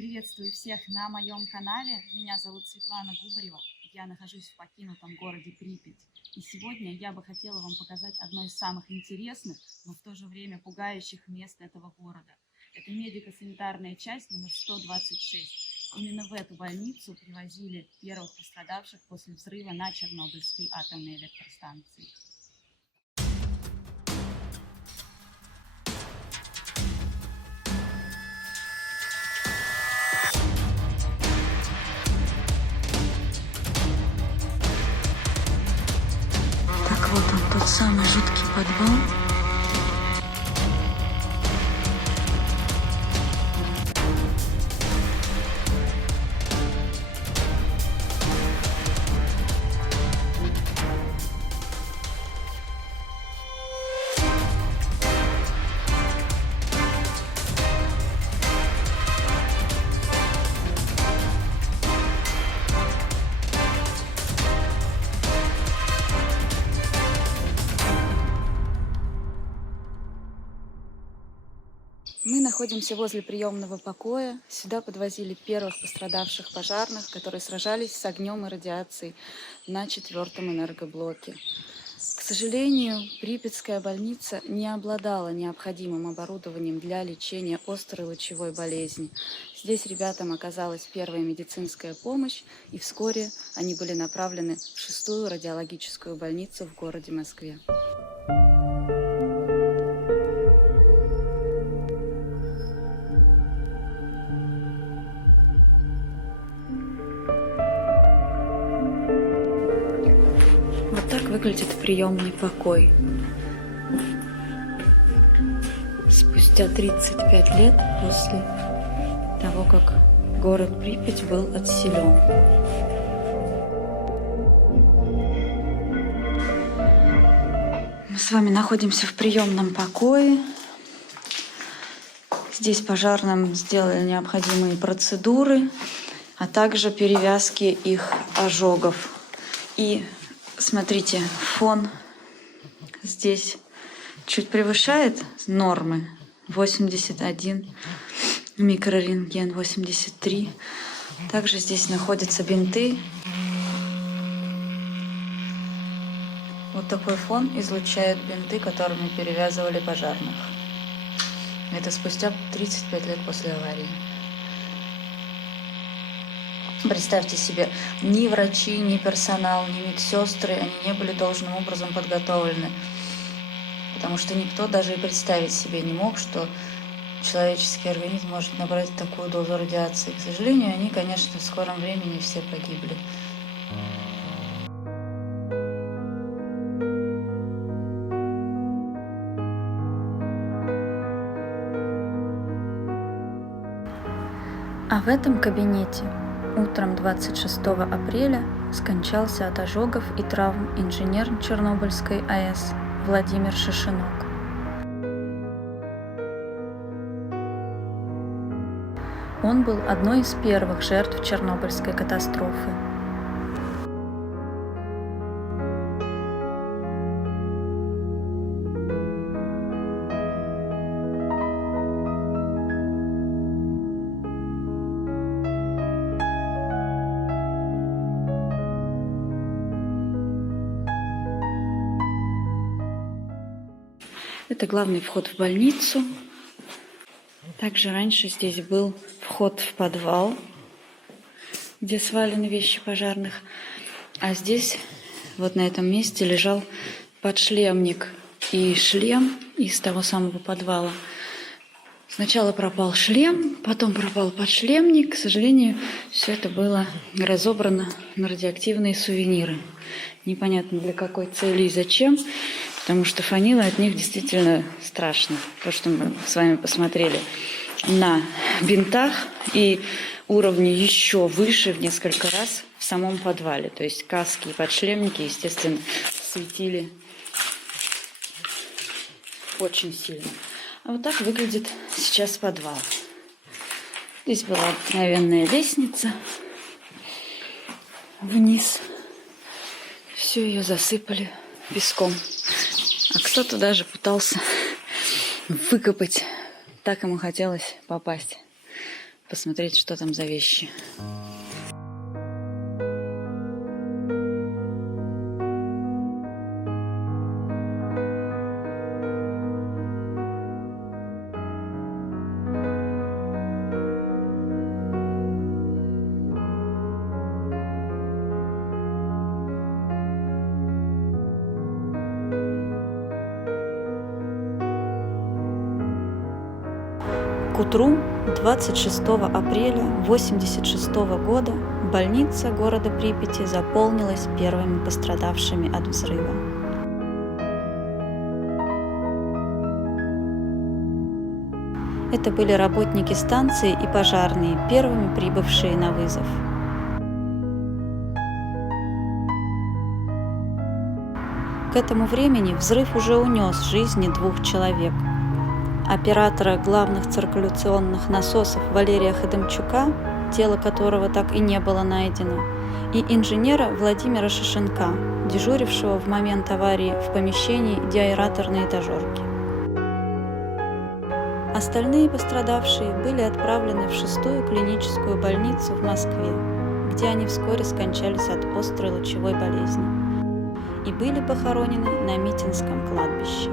Приветствую всех на моем канале. Меня зовут Светлана Губарева. Я нахожусь в покинутом городе Припять. И сегодня я бы хотела вам показать одно из самых интересных, но в то же время пугающих мест этого города. Это медико-санитарная часть номер 126. Именно в эту больницу привозили первых пострадавших после взрыва на Чернобыльской атомной электростанции. Вот он, тот самый жуткий подвал. Мы находимся возле приемного покоя. Сюда подвозили первых пострадавших пожарных, которые сражались с огнем и радиацией на 4-м энергоблоке. К сожалению, Припятская больница не обладала необходимым оборудованием для лечения острой лучевой болезни. Здесь ребятам оказалась первая медицинская помощь, и вскоре они были направлены в 6-ю радиологическую больницу в городе Москве. Вот так выглядит приемный покой. Спустя 35 лет после того, как город Припять был отселен. Мы с вами находимся в приемном покое. Здесь пожарным сделали необходимые процедуры, а также перевязки их ожогов. И смотрите, фон здесь чуть превышает нормы. 81 микрорентген, 83. Также здесь находятся бинты. Вот такой фон излучают бинты, которыми перевязывали пожарных. Это спустя 35 лет после аварии. Представьте себе, ни врачи, ни персонал, ни медсестры, они не были должным образом подготовлены. Потому что никто даже и представить себе не мог, что человеческий организм может набрать такую дозу радиации. К сожалению, они, конечно, в скором времени все погибли. А в этом кабинете утром 26 апреля скончался от ожогов и травм инженер Чернобыльской АЭС Владимир Шишинок. Он был одной из первых жертв Чернобыльской катастрофы. Это главный вход в больницу. Также раньше здесь был вход в подвал, где свалены вещи пожарных. А здесь, вот на этом месте, лежал подшлемник и шлем из того самого подвала. Сначала пропал шлем, потом пропал подшлемник. К сожалению, все это было разобрано на радиоактивные сувениры. Непонятно для какой цели и зачем, потому что фанило от них действительно страшно. То, что мы с вами посмотрели на бинтах, и уровни еще выше в несколько раз в самом подвале. То есть каски и подшлемники, естественно, светили очень сильно. А вот так выглядит сейчас подвал. Здесь была обыкновенная лестница вниз. Все ее засыпали песком. А кто-то даже пытался выкопать. Так ему хотелось попасть посмотреть, что там за вещи. К утру 26 апреля 1986 года больница города Припяти заполнилась первыми пострадавшими от взрыва. Это были работники станции и пожарные, первыми прибывшие на вызов. К этому времени взрыв уже унес жизни 2 человек. Оператора главных циркуляционных насосов Валерия Ходымчука, тело которого так и не было найдено, и инженера Владимира Шишенка, дежурившего в момент аварии в помещении деаэраторной этажерки. Остальные пострадавшие были отправлены в 6-ю клиническую больницу в Москве, где они вскоре скончались от острой лучевой болезни и были похоронены на Митинском кладбище.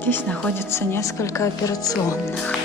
Здесь находится несколько операционных.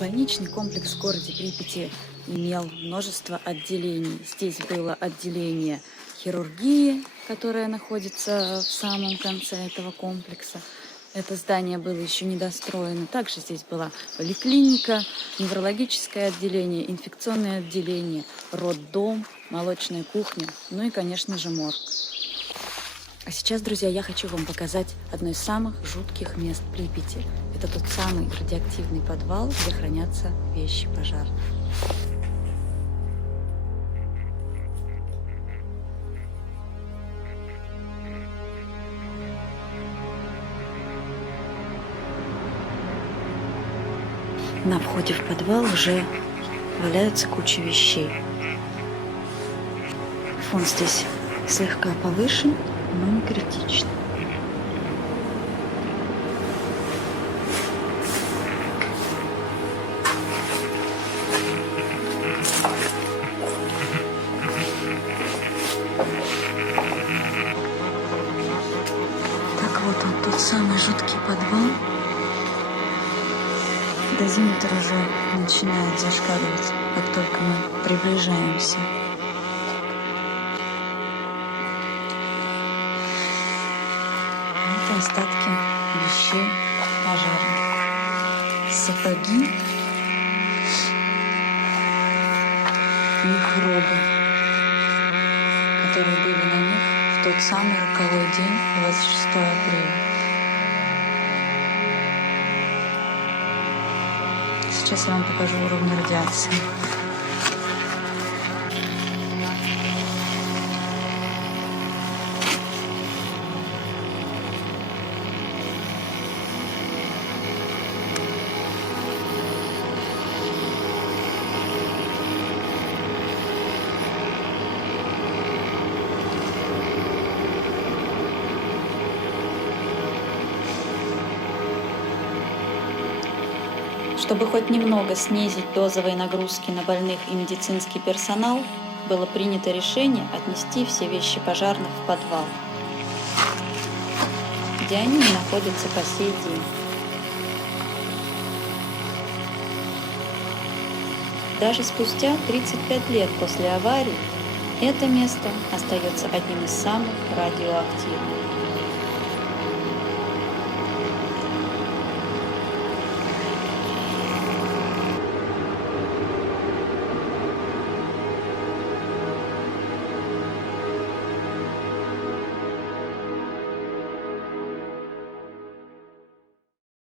Больничный комплекс в городе Припяти имел множество отделений. Здесь было отделение хирургии, которое находится в самом конце этого комплекса. Это здание было еще недостроено. Также здесь была поликлиника, неврологическое отделение, инфекционное отделение, роддом, молочная кухня, ну и, конечно же, морг. А сейчас, друзья, я хочу вам показать одно из самых жутких мест Припяти. Это тот самый радиоактивный подвал, где хранятся вещи пожарных. На входе в подвал уже валяются куча вещей. Фон здесь слегка повышен, но не критично. Так вот он, тот самый жуткий подвал. Дозиметр уже начинает зашкаливать, как только мы приближаемся. Это остатки вещей пожарных. Сапоги и их робы, которые были на них в тот самый роковой день, 26 апреля. Сейчас я вам покажу уровень радиации. Чтобы хоть немного снизить дозовые нагрузки на больных и медицинский персонал, было принято решение отнести все вещи пожарных в подвал, где они находятся по сей день. Даже спустя 35 лет после аварии это место остается одним из самых радиоактивных.